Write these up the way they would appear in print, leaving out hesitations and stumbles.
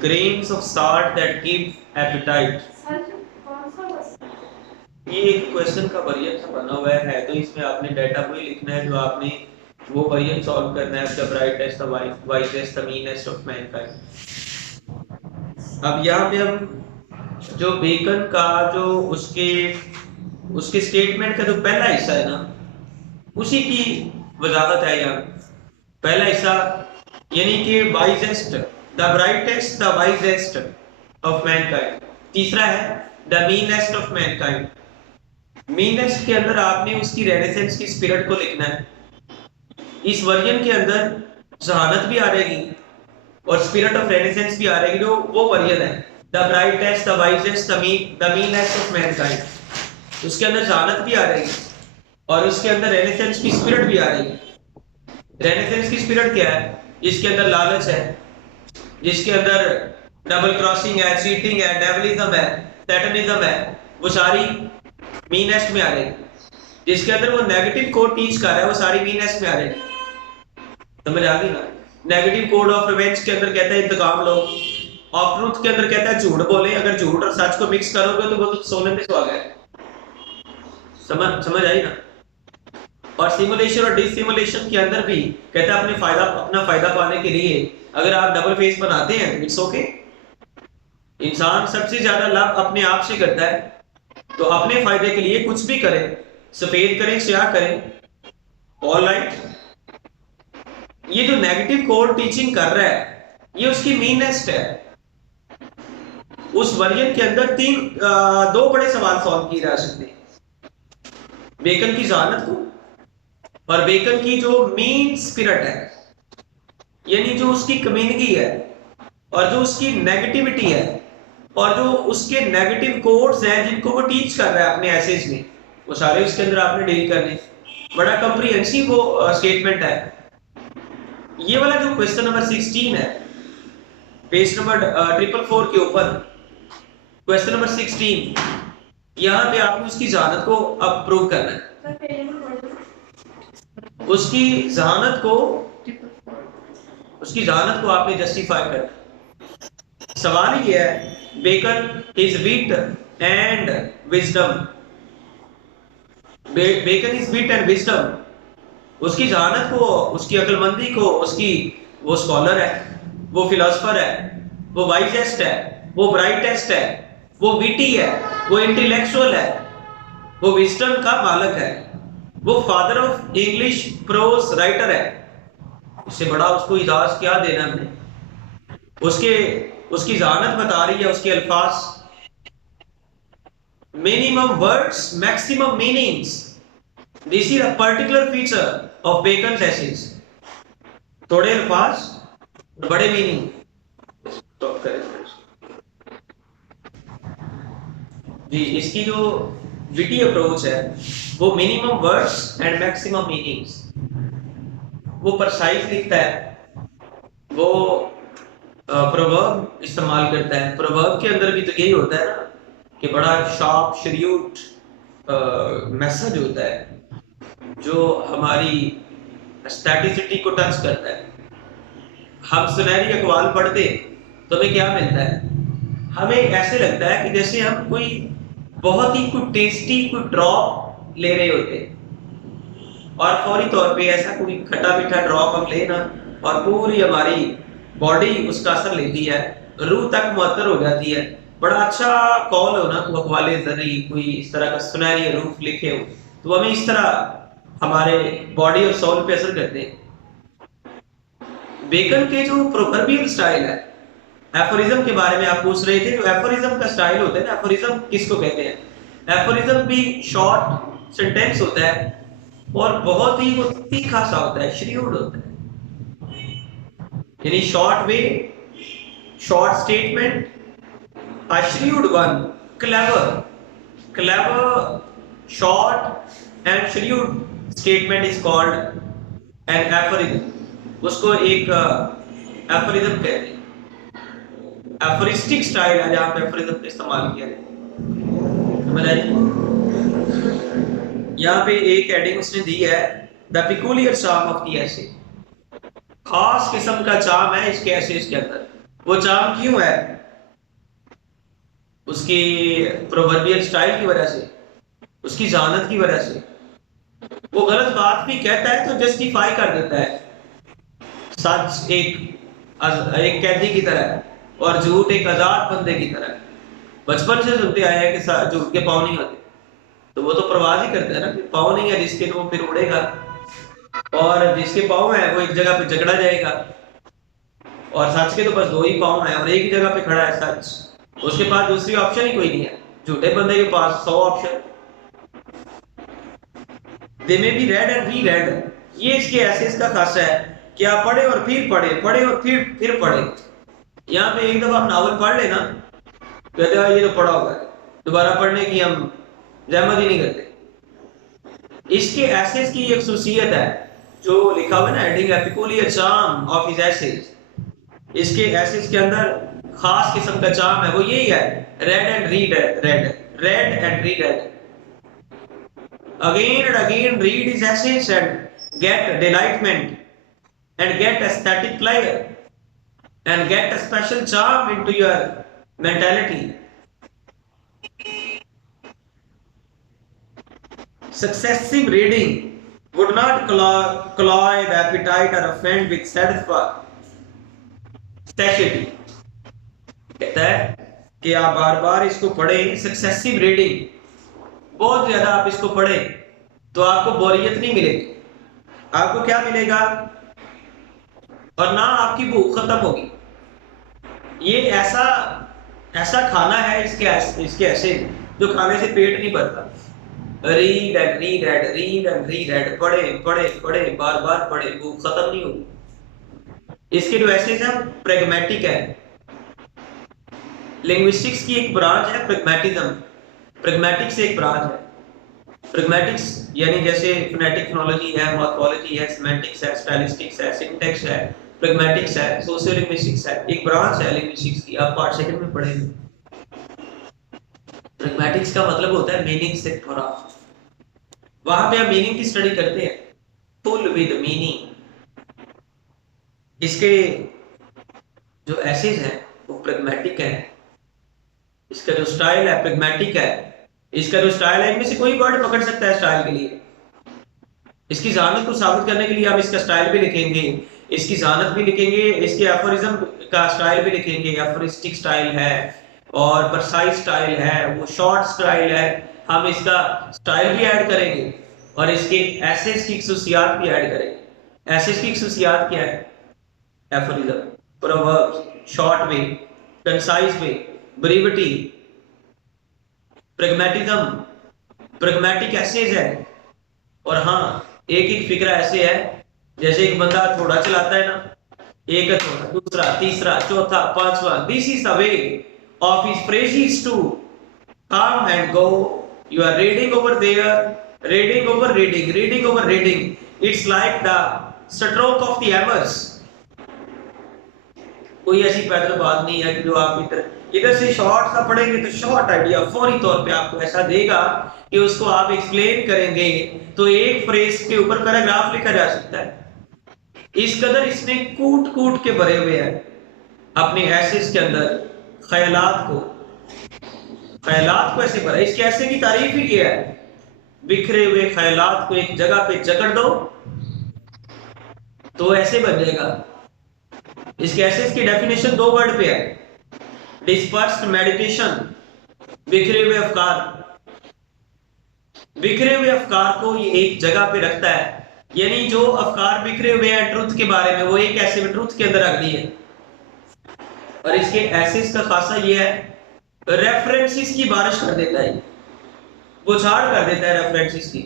grains of salt that give appetite। ये एक question का वेरिएंट बना हुआ है, तो इसमें आपने डाटा वही लिखना है जो आपने वो वेरिएंट सॉल्व करना है, the brightest, the whitest, the meanest of Mankind. अब यहाँ पे हम जो बेकन का जो उसके स्टेटमेंट का जो पहला हिस्सा है ना, उसी की वजाहत है यहाँ। पहला हिस्सा यानी कि wisest, the brightest, the wisest of Mankind. तीसरा है the meanest of Mankind. Meanest के अंदर आपने उसकी रेनेसेंस की स्पिरिट को लिखना है। इस वर्जन के अंदर जहानत भी आ रहेगी और स्पिरिट ऑफ रेनेसेंस भी आ रहेगी, जो वो वर्जन है the brightest, the wisest, the meanest of Mankind. उसके अंदर जहानत भी आ रहेगी और उसके अंदर रेनेसेंस की स्पिरिट भी आ रहेगी। रेनेसेंस की स्पिरिट क्या है? जिसके अंदर लालच है, जिसके अंदर डबल क्रॉसिंग है, चीटिंग है, डेविलिज्म है, सैटनिज्म है, वो सारी मीनेस्ट में आ रहेगी। जिसके अंदर वो नेगेटिव कोड टीच कर रहा है, वो सारी मीनेस्ट में आ रहेगी। समझ आ गई ना? नेगेटिव कोड ऑफ रिवेंज के अंदर कहता है इंतकाम लो, ऑफ ट्रूथ के अंदर कहता है झूठ बोले। अगर झूठ और सच को मिक्स करोगे तो वो तो सोने पे सुहागा है। समझ आई ना? और सिमुलेशन और डिसिमुलेशन के अंदर भी कहता है अपना फायदा पाने के लिए अगर आप डबल फेस बनाते हैं, इट्स ओके। इंसान सबसे ज्यादा लाभ अपने आप से करता है, तो अपने फायदे के लिए कुछ भी करें, सफेद करें, स्याह करें, ऑल राइट। ये जो नेगेटिव कोड टीचिंग कर रहा है, ये उसकी मीनेस्ट है। उस वर्जन के अंदर दो बड़े सवाल सॉल्व किए जा सकते हैं, बेकन की जहानत को और बेकन की जो मीन स्पिरिट है, यानी जो उसकी कम्युनिटी है और जो उसकी नेगेटिविटी है और जो उसके नेगेटिव कोड्स हैं जिनको वो टीच कर रहा है अपने एसेज में, वो सारे उसके अंदर आपने डील करने। बड़ा कंप्रिहेंसिव वो स्टेटमेंट है। ये वाला जो क्वेश्चन नंबर 16 है, पेज नंबर 444 के ऊपर क्वेश्चन नंबर 16, यहाँ पे आपने उसकी जहानत को अब प्रूव करना है। उसकी जहानत को आपने जस्टिफाई करना। सवाल ये है, Bacon is wit and wisdom. Bacon is wit and wisdom. उसकी जहानत को, उसकी अक्लमंदी को, वो स्कॉलर है, वो फिलोसफर है, वो वाइजेस्ट है, वो ब्राइटेस्ट है, वो विटी है, वो इंटेलेक्चुअल है, वो विजडम का मालिक है, वो father of English prose writer है। इससे बड़ा उसको इजाज क्या देना हमने? उसकी जहानत बता रही है, उसके अल्फाज, minimum words maximum meanings. This is a particular feature of Bacon's essays. थोड़े अल्फाज बड़े मीनिंग। जी, इसकी जो विटी अप्रोच है वो minimum words and maximum meanings, वो परसाइज लिखता है, वो प्रोवर्ब इस्तेमाल करता है। प्रोवर्ब के अंदर भी तो यही होता है ना कि बड़ा शार्प श्रूड मैसेज होता है जो हमारी स्टैटिस्टिक को टच करता है। हम सुनहरी अखबार पढ़ते तो हमें क्या मिलता है? हमें ऐसे लगता है कि जैसे हम कोई बहुत ही कोई टेस्टी कोई ड्रॉप ले रहे होते, और फौरी तौर पे ऐसा कोई खट्टा मीठा ड्रॉप हम लेना और पूरी हमारी बॉडी उसका असर लेती है, रूह तक मुअत्तर हो जाती है। बड़ा अच्छा कॉल हो ना, तो अखबाले जरी कोई इस तरह का सुनहरी रूफ लिखे हो, तो हमें इस तरह हमारे बॉडी और सोल पे असर करते हैं। बेकन के जो प्रोवर्बियल स्टाइल है, एफोरिज्म के बारे में आप पूछ रहे थे, जो एफोरिज्म का स्टाइल होता है ना, एफोरिज्म किसको कहते हैं? एफोरिज्म भी शॉर्ट सेंटेंस होता है और बहुत ही वो तीखा सा होता है, श्रूड होता है, यानी short way, short statement, a shrewd one, clever, short and shrewd statement is called an aphorism. उसको एक aphorism कहते हैं। aphoristic स्टाइल है जहाँ पे aphorism का इस्तेमाल किया है। समझ आई? यहाँ पे एक हेडिंग उसने दी है, the peculiar charm of the essay। खास किस्म का चार्म है इसके एसेज के अंदर। वो चार्म क्यों है? उसकी प्रोवर्बियल स्टाइल की वजह से, उसकी जानत की वजह से। वो गलत बात भी कहता है तो जस्टिफाई कर देता है, सच एक कैदी की तरह और झूठ एक आजाद बंदे की तरह। बचपन से सुनते आए हैं कि झूठ के पाँव नहीं होते, तो वो तो प्रवास ही करता है ना, पाँव नहीं है जिसके वो फिर उड़ेगा, और जिसके पाँव है वो एक जगह पे जकड़ा जाएगा। और सच के तो बस दो ही पाँव हैं और एक ही जगह पे खड़ा है सच, उसके पास दूसरी ऑप्शन ही कोई नहीं है। झूठे बंदे के पास 100 ऑप्शन। दे में B red and re red, ये इसके एसेस का खासा है कि आप पढ़े और फिर पढ़े, पढ़े और फिर पढ़े। यहाँ पे एक दफा आप नावल पढ़ लेना, कहते हैं ये तो पढ़ा होगा, दोबारा पढ़ने की हम जहमत ही नहीं करते। इसके एसेस की एक खासियत है जो लिखा हुआ है ना, हेडिंग है peculiar charm of his essays. इसके एसेस के अंदर खास किस्म का चार्म है, वो यही है, red and read red, red and read red. Again and again read his essays and get delightment and get aesthetic pleasure and get a special charm into your mentality. Successive reading would not cloy the appetite or offend with satiety. कहता है कि आप बार बार इसको पढ़ें, successive reading, बहुत ज्यादा आप इसको पढ़ें तो आपको बोरियत नहीं मिलेगी। आपको क्या मिलेगा? और ना आपकी भूख खत्म होगी। ये ऐसा खाना है इसके ऐसे जो खाने से पेट नहीं भरता। Read and read and read and read and पढ़े पढ़े पढ़े, बार बार पढ़े, भूख खत्म नहीं होगी। इसके जो ऐसे हैं प्रैग्मेटिक है। लिंग्विस्टिक्स की एक ब्रांच है प्रैग्मेटिज्म, प्रैग्मेटिक्स से एक ब्रांच है। प्रैग्मेटिक्स यानी जैसे फोनेटिक फोनोलॉजी है, मॉर्फोलॉजी है, सिमेंटिक्स है, स्टाइलिस्टिक्स है, सिंटैक्स है, प्रैग्मेटिक्स है, सोशियोलिंग्विस्टिक्स है, एक ब्रांच है लिंग्विस्टिक्स की, आप पार्ट सेकंड में पढ़ेंगे। प्रैग्मेटिक्स का मतलब होता है मीनिंग से थोड़ा, वहां पे आप मीनिंग की स्टडी करते हैं, फुल विद मीनिंग। इसके जो एसेज है वो प्रैग्मेटिक है, इसका जो स्टाइल है प्रैग्मेटिक है, इसका जो स्टाइल है, इनमें से कोई वर्ड पकड़ सकता है स्टाइल के लिए। इसकी जानत को साबित करने के लिए आप इसका स्टाइल भी लिखेंगे, इसकी जानत भी लिखेंगे, इसके एफोरिज्म का स्टाइल भी लिखेंगे। एफोरिस्टिक स्टाइल है और प्रिसाइज स्टाइल है, वो शॉर्ट स्टाइल है, हम इसका स्टाइल भी ऐड करेंगे और इसके एसेस की खासियत भी ऐड करेंगे। एसेस की खासियत क्या है? Aphorism, proverbs, short way, concise way, brevity, pragmatism, pragmatic essays है। और हाँ, एक फिक्रा ऐसे है जैसे एक बंदा थोड़ा चलाता है ना, एक थोड़ा, दूसरा, तीसरा, चौथा, पांचवा, this is the way of his phrases to come and go. You are reading over there, reading over reading, reading over reading. It's like the stroke of the hammers. कोई ऐसी पैदल बात नहीं है कि जो आप इधर से शॉर्ट सा पढ़ेंगे तो शॉर्ट आइडिया फौरी तौर पे आपको ऐसा देगा कि उसको आप एक्सप्लेन करेंगे तो एक फ्रेज के ऊपर पैराग्राफ लिखा जा सकता है। इस कदर इसने कूट कूट के भरे हुए हैं अपने एसेस के अंदर ख्यालात को ऐसे भरा। इसके ऐसे की तारीफ ही किया है, बिखरे हुए ख्यालात को एक जगह पे जकड़ दो तो ऐसे बन जाएगा। इसके एसेस की डेफिनेशन 2 वर्ड पे है, डिस्पर्स्ड मेडिटेशन, बिखरे हुए अफकार। बिखरे हुए अफकार को ये एक जगह पे रखता है, यानी जो अफकार बिखरे हुए हैं ट्रुथ के बारे में, वो एक ऐसे में ट्रुथ के अंदर रख दिए। और इसके एसेस का खासा ये है, रेफरेंसेस की बारिश कर देता है, बुछाड़ कर देता है रेफरेंसेस की।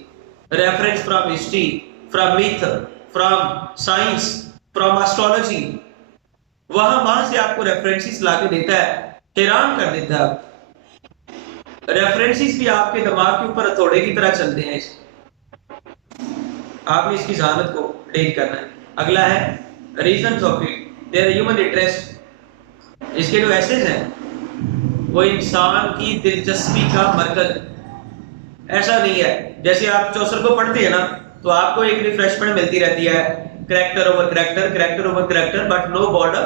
Reference from history, from myth, from science, from astrology, वहां से आपको रेफरेंसेस लाके देता है, हैरान कर देता है। रेफरेंसेस भी आपके दिमाग के ऊपर हथौड़े की तरह चलते हैं। आपने इसकी जानत को डील करना है। अगला है reasons of it, there human interest. इसके जो एसेज हैं वो इंसान की दिलचस्पी का मरकज। ऐसा नहीं है जैसे आप चौसर को पढ़ते हैं ना तो आपको एक रिफ्रेशमेंट मिलती रहती है, character over character, character over character, but no border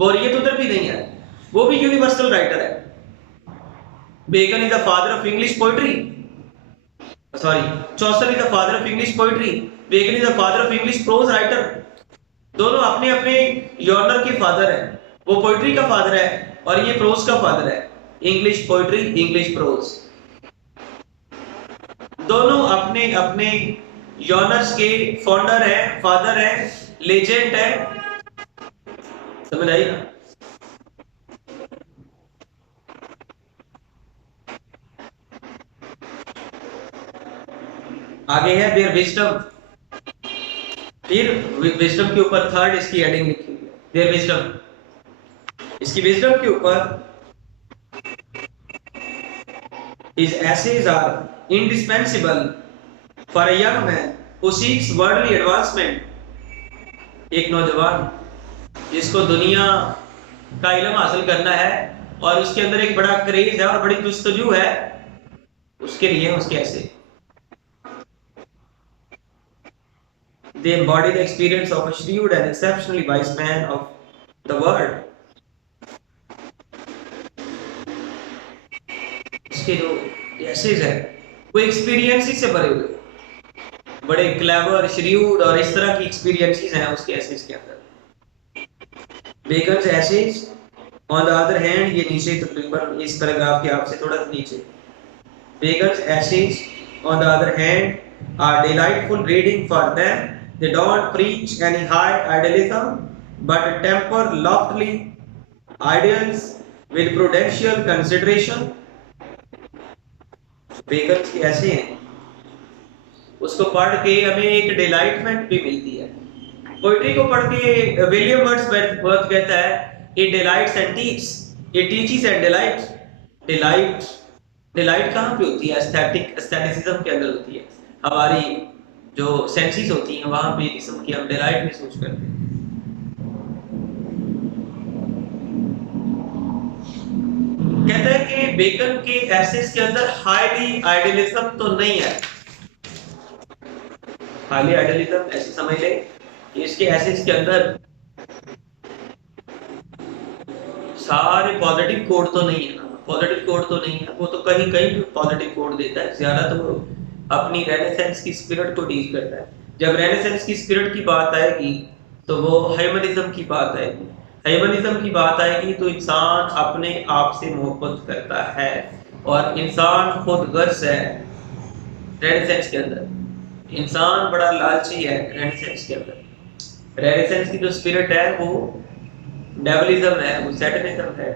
बोरियत उधर भी नहीं है, वो भी यूनिवर्सल राइटर है। Bacon is the father of English poetry, sorry, Chaucer is the father of English poetry, Bacon is the father of English prose writer. दोनों अपने अपने जॉनर के फादर हैं। वो पोइट्री का फादर है और ये प्रोज का फादर है। इंग्लिश पोइट्री, इंग्लिश प्रोज, दोनों अपने अपने जॉनर्स के फाउंडर हैं, फादर हैं, लेजेंड है। समझ आई ना? आगे है देयर विजडम, फिर विजडम के ऊपर थर्ड इसकी हेडिंग लिखी है देयर विजडम। इसकी विजडम के ऊपर his essays are indispensable for a young man who seeks worldly advancement। एक नौजवान जिसको दुनिया का इल्म हासिल करना है और उसके अंदर एक बड़ा क्रेज है और बड़ी जुस्तजू है, उसके लिए उसके ऐसे they embody the experience of a shrewd and exceptionally wise man of the world। इसके जो एसेज है वो एक्सपीरियंसेस से भरे हुए, बड़े क्लेवर, श्रीउड और इस तरह की एक्सपीरियंसेस हैं उसके एसेज के अंदर। Bacon's essays on the other hand, ये नीचे तकरीबन इस पैराग्राफ के आपसे थोड़ा नीचे, Bacon's essays on the other hand are delightful reading for them. They don't preach any high idealism, but temper lofty ideals with prudential consideration। Bacon के ऐसे हैं, उसको पढ़ के हमें एक डिलाइटमेंट भी मिलती है। पोइट्री को पढ़ के विलियम वर्ड्सवर्थ कहता है it delights and teaches, it teaches and delights। Delight कहाँ पे होती है? एस्थेटिसिज्म के अंदर होती है। हमारी जो सेंसेस होती हैं वहां पे किस्म की हम डिलाइट महसूस करते हैं। कहता है कि बेकन के एसेस के अंदर हाईली आइडियलिज्म तो नहीं है। हाईली आइडियलिज्म ऐसे समझ ले कि इसके एसेस के अंदर सारे पॉजिटिव कोड तो नहीं है ना, पॉजिटिव कोड तो नहीं है, वो तो कहीं कहीं भी पॉजिटिव कोड देता है, ज्यादा तो वो अपनी रेनेसेंस की स्पिरिट को डील करता है। जब रेनेसेंस की स्पिरिट की बात आएगी तो वो ह्यूमनिज्म की बात आएगी। ह्यूमनिज्म की बात आएगी तो इंसान अपने आप से मोहब्बत करता है और इंसान खुद गर्ज है। रेनेसेंस के अंदर इंसान बड़ा लालची है। रेनेसेंस के अंदर रेनेसेंस की जो स्पिरिट है वो डेविलिज्म है, वो सैटनिज्म है,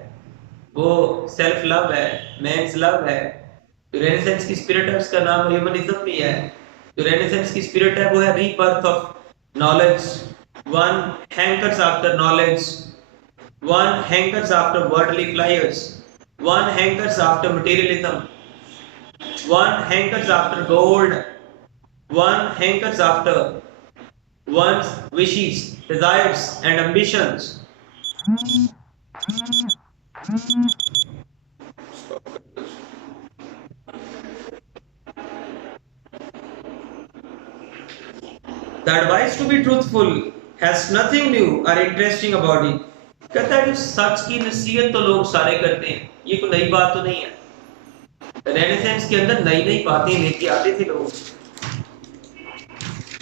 वो सेल्फ लव है, मैंस लव है। रेनेसेंस की स्पिरिट है उसका नाम ह्यूमनिज्म भी है। जो रेनेसेंस की स्पिरिट है वो है rebirth of knowledge. One hankers after knowledge, one hankers after worldly players, one hankers after materialism, one hankers after gold, one hankers after one's wishes, desires and ambitions। The advice to be truthful has nothing new or interesting about it। कहता है कि सच की नसीहत तो लोग सारे करते हैं, ये कोई नई बात तो नहीं है। रेनेसेंस के अंदर नई नई बातें लेके आते थे लोग,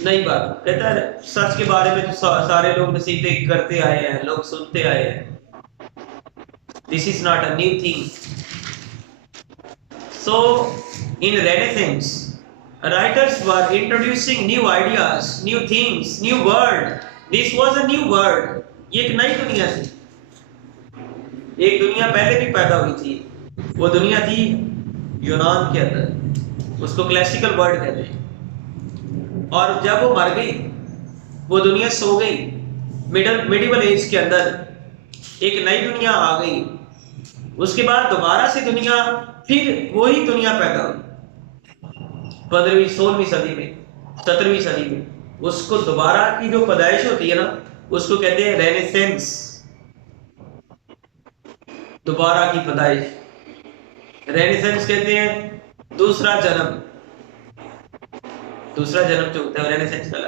नई बात। कहता है सच के बारे में तो सारे लोग नसीहतें करते आए हैं, लोग सुनते आए हैं। This is not a new thing। So in Renaissance writers were introducing new ideas, new things, new word। This was a new world। ये एक नई दुनिया थी। एक दुनिया पहले भी पैदा हुई थी, वो दुनिया थी यूनान के अंदर, उसको क्लासिकल वर्ल्ड कहते हैं। और जब वो मर गई, वो दुनिया सो गई। मिडिवल एज के अंदर एक नई दुनिया आ गई। उसके बाद दोबारा से दुनिया, फिर वही दुनिया पैदा हुई 15वीं 16वीं सदी में, 17वीं सदी में। उसको दोबारा की जो पैदाइश होती है ना, उसको कहते हैं रेनेसेंस, दोबारा की पैदाइश। रेनेसेंस कहते हैं दूसरा जन्म। दूसरा जन्म जो होता है रेनेसेंस का।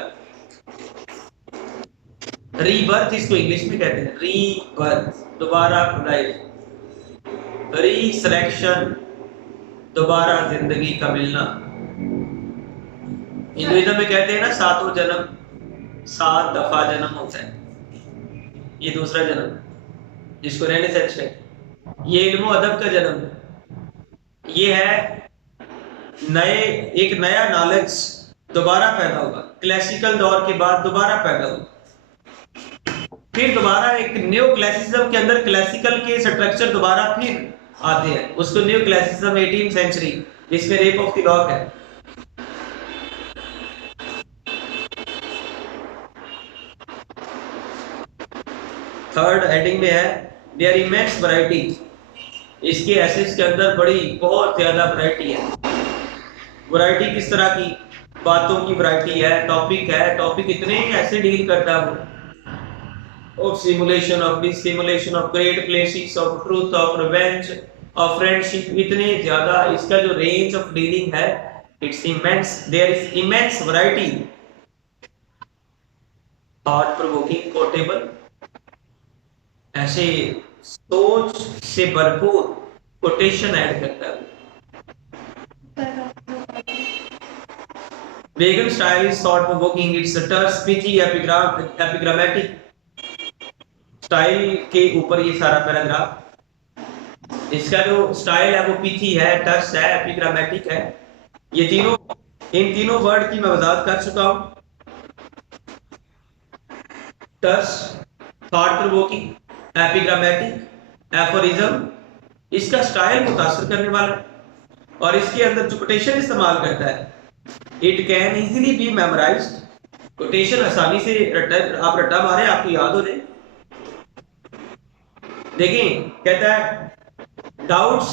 रीबर्थ इसको इंग्लिश में कहते हैं, रीबर्थ, दोबारा खुदाई। रीसलेक्शन, दोबारा जिंदगी का मिलना। हिंदुइज्म में कहते हैं ना, सातों जन्म, 7 दफा जन्म होता है, ये दूसरा जन्म जिसको रेनेसेंस है। ये इल्मो अदब का जन्म है, ये है एक नया नॉलेज दोबारा पैदा होगा, क्लासिकल दौर के बाद दोबारा पैदा होगा, फिर दोबारा एक न्यू क्लासिसिज्म के अंदर क्लासिकल के स्ट्रक्चर दोबारा फिर आते हैं, उसको न्यू क्लासिसिज्म 18वीं सेंचुरी, जिसमें रेप ऑफ द लॉक है। थर्ड हेडिंग में है देयर इमेंस वैरायटी, इसके एसेस के अंदर बड़ी बहुत ज्यादा वैरायटी है। वैरायटी किस तरह की? बातों की वैरायटी है, टॉपिक है, टॉपिक इतने ऐसे डील करता है वो, of simulation, of dissimulation, of great places, of truth, of revenge, of friendship, इतने ज्यादा इसका जो रेंज ऑफ डीलिंग है, it's immense, there is immense variety. Thought provoking, quotable, ऐसे सोच से भरपूर कोटेशन ऐड करता है। Bacon style is thought provoking, it's terse, pithy, epigrammatic style के ऊपर ये सारा पैराग्राफ। इसका जो स्टाइल है वो पिची है, टर्स है, एपिग्रामेटिक है। ये तीनों, इन तीनों वर्ड की मैं वजाहत कर चुका हूं। टर्स, थॉट प्रोवोकिंग, एपिग्रामेटिक, एफोरिज्म, इसका स्टाइल मुतासर करने वाला है, और इसके अंदर जो कोटेशन इस्तेमाल करता है, it can easily B memorised, quotation आसानी से आप रट्टा मारे, आपको याद हो जाए। देखिए कहता है doubts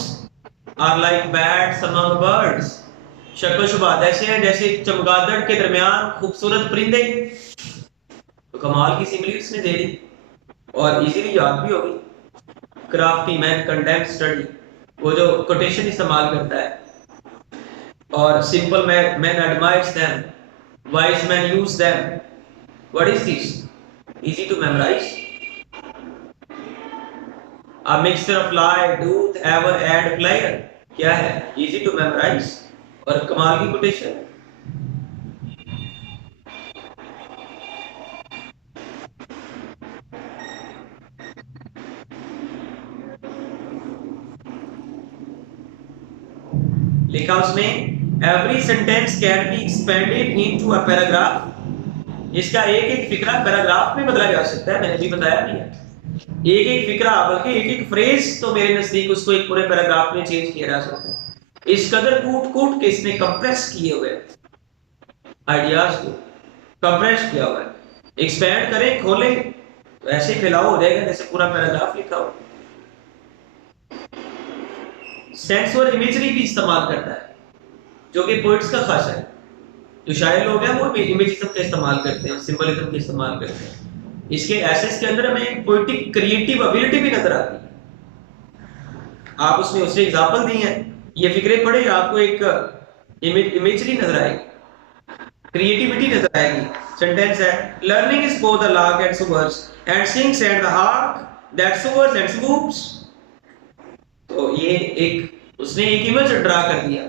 are like bats among birds, शक्ल शुबहात ऐसे हैं जैसे चमगादड़ के दरमियान खूबसूरत परिंदे। तो कमाल की सिमिली उसने दे दी और इजीली याद भी होगी। क्राफ्टी मैन कंडेम्न स्टडी, वो जो कोटेशन इस्तेमाल करता है, और simple man admires them, wise man use them. What is this? Easy to memorise. A mixture of lie, truth, ever, add, player, क्या है? इजी टू मेमोराइज और कमाल की कोटेशन। लिखा उसने every sentence can be expanded into a paragraph, इसका एक एक फिक्रा पैराग्राफ में बदला जा सकता है। मैंने भी बताया नहीं है, एक एक फिक्रा बल्कि एक एक फ्रेज तो मेरे नजदीक उसको एक पूरे पैराग्राफ में चेंज किया जा सकता है। इस कदर कूट कूट के इसने कंप्रेस किए हुए आइडियाज को, कंप्रेस किया हुआ है। एक्सपेंड करें, खोलें तो ऐसे फैलाव हो जाएगा जैसे पूरा पैराग्राफ लिखा हो। सेंस और इमेजरी भी इस्तेमाल करता है, जो कि पोइट्स का खास है। जो शायर लोग हैं वो इमेजिज्म का इस्तेमाल करते हैं, सिंबलिज्म का इस्तेमाल करते हैं। इसके एसेस के अंदर हमें एक पोएटिक क्रिएटिव एबिलिटी भी नजर आती है। आप उसमें उससे एग्जांपल दी हैं, ये फिक्रे पढ़े आपको एक इमेजरी नजर आएगी, क्रिएटिविटी नजर आएगी। सेंटेंस है learning is both the lark and soars and sings and the hawk that soars and swoops. तो ये एक उसने एक इमेज ड्रा कर दिया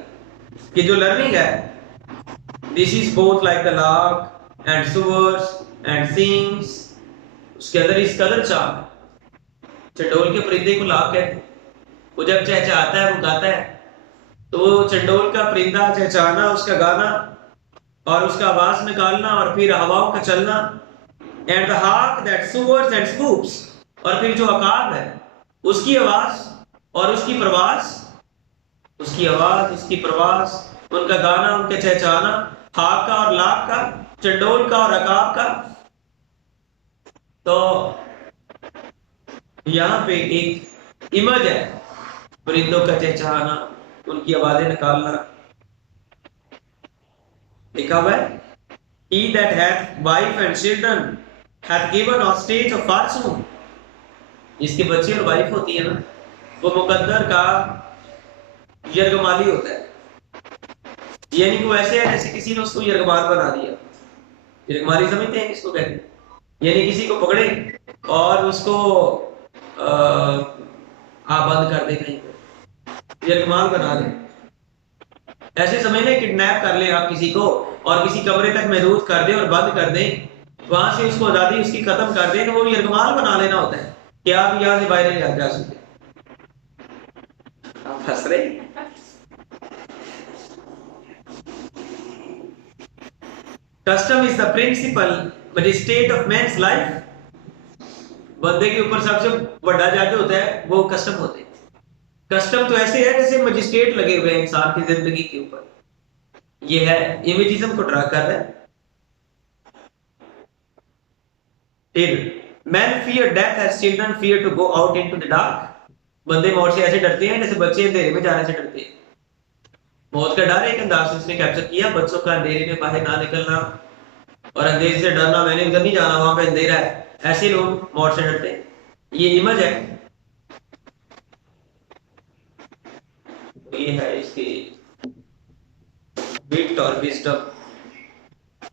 कि जो लर्निंग है, this is both like the lark and soars and sings. उसके अंदर इस कदर चाह, चंडोल के परिंदे को लाख कहते हैं। वो जब चहचहाता है, वो गाता है, तो चंडोल का परिंदा चहचहाना, उसका गाना और उसका आवाज निकालना और फिर हवाओं का चलना। And the hawk that soars and swoops, और फिर जो अकाब है उसकी आवाज और उसकी प्रवास, उसकी आवाज, उसकी प्रवास, उनका गाना, उनका चहचहाना, हाक का और लाख का, चंडोल का और अकाब का। तो यहाँ पे एक इमेज है, परिंदों का चहचहाना, उनकी आवाजें निकालना। लिखा हुआ है He that hath wife and children hath given hostage of fortune। इसके बच्चे और वाइफ होती है ना, वो मुकद्दर का यरगमाली होता है, यानी वो ऐसे है जैसे किसी ने उसको यरगमाल बना दिया। यरगमाली समझते हैं किसको कहते हैं? यानी किसी को पकड़े और उसको आप बंद कर दे कहीं पे, यरगमाल बना दे। ऐसे समय में किडनैप कर ले आप किसी को और किसी कमरे तक महदूद कर दे और बंद कर दे, वहां से उसको आजादी उसकी खत्म कर दे, तो वो यरगमाल बना लेना होता है कि आप यहाँ से बाहर नहीं जा सकते। आप हंस रहे। Custom is the principal magistrate of man's life. बंदे के ऊपर सबसे बड़ा जज होता है वो कस्टम होते हैं। कस्टम तो ऐसे है जैसे मजिस्ट्रेट लगे हुए हैं इंसान की जिंदगी के ऊपर। ये है इमेजिज्म को ट्रैक कर रहा है। फिर man fear death as children fear to go out into the dark. बंदे मौत से ऐसे डरते हैं जैसे बच्चे अंधेरे में जाने से डरते हैं। मौत का डर एक अंदाज से उसने कैप्चर किया, बच्चों का अंधेरे में बाहर ना निकलना और अंधेरे से डरना, मैंने उधर नहीं जाना वहां पे अंधेरा है, ऐसे लोग मौत से डरते हैं। ये इमेज है, ये है इसकी विट और विजडम।